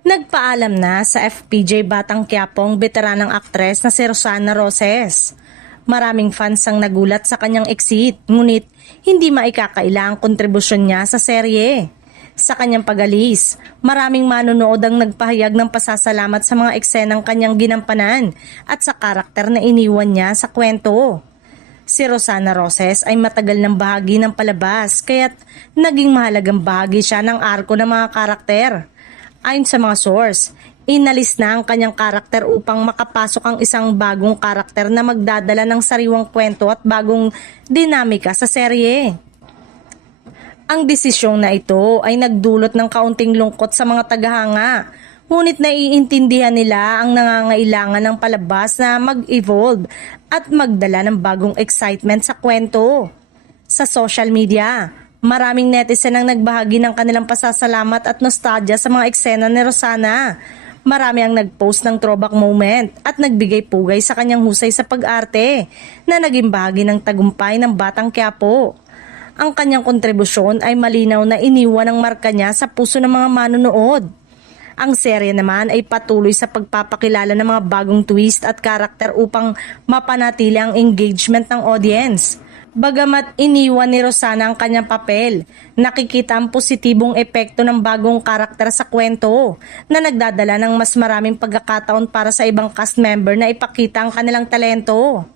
Nagpaalam na sa FPJ Batang Quiapo ang veteranang aktres na si Rosana Roses. Maraming fans ang nagulat sa kanyang exit, ngunit hindi maikakaila ang kontribusyon niya sa serye. Sa kanyang pag-alis, maraming manonood ang nagpahayag ng pasasalamat sa mga eksenang kanyang ginampanan at sa karakter na iniwan niya sa kwento. Si Rosana Roses ay matagal ng bahagi ng palabas, kaya't naging mahalagang bahagi siya ng arko ng mga karakter. Ayon sa mga source, inalis na ang kanyang karakter upang makapasok ang isang bagong karakter na magdadala ng sariwang kwento at bagong dinamika sa serye. Ang desisyong na ito ay nagdulot ng kaunting lungkot sa mga tagahanga, ngunit naiintindihan nila ang nangangailangan ng palabas na mag-evolve at magdala ng bagong excitement sa kwento. Sa social media, maraming netizen ang nagbahagi ng kanilang pasasalamat at nostalgia sa mga eksena ni Rosana. Marami ang nag-post ng throwback moment at nagbigay pugay sa kanyang husay sa pag-arte na naging bahagi ng tagumpay ng Batang Quiapo. Ang kanyang kontribusyon ay malinaw na iniwan ang marka niya sa puso ng mga manonood. Ang serye naman ay patuloy sa pagpapakilala ng mga bagong twist at karakter upang mapanatili ang engagement ng audience. Bagamat iniwan ni Rosana ang kanyang papel, nakikita ang positibong epekto ng bagong karakter sa kwento na nagdadala ng mas maraming pagkakataon para sa ibang cast member na ipakita ang kanilang talento.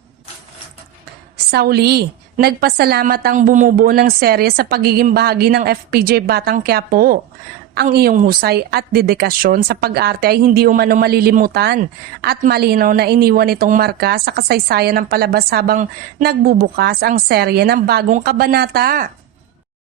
Sa uli, nagpasalamat ang bumubuo ng serye sa pagiging bahagi ng FPJ Batang Quiapo. Ang iyong husay at dedikasyon sa pag-arte ay hindi umano malilimutan at malinaw na iniwan itong marka sa kasaysayan ng palabas habang nagbubukas ang serye ng bagong kabanata.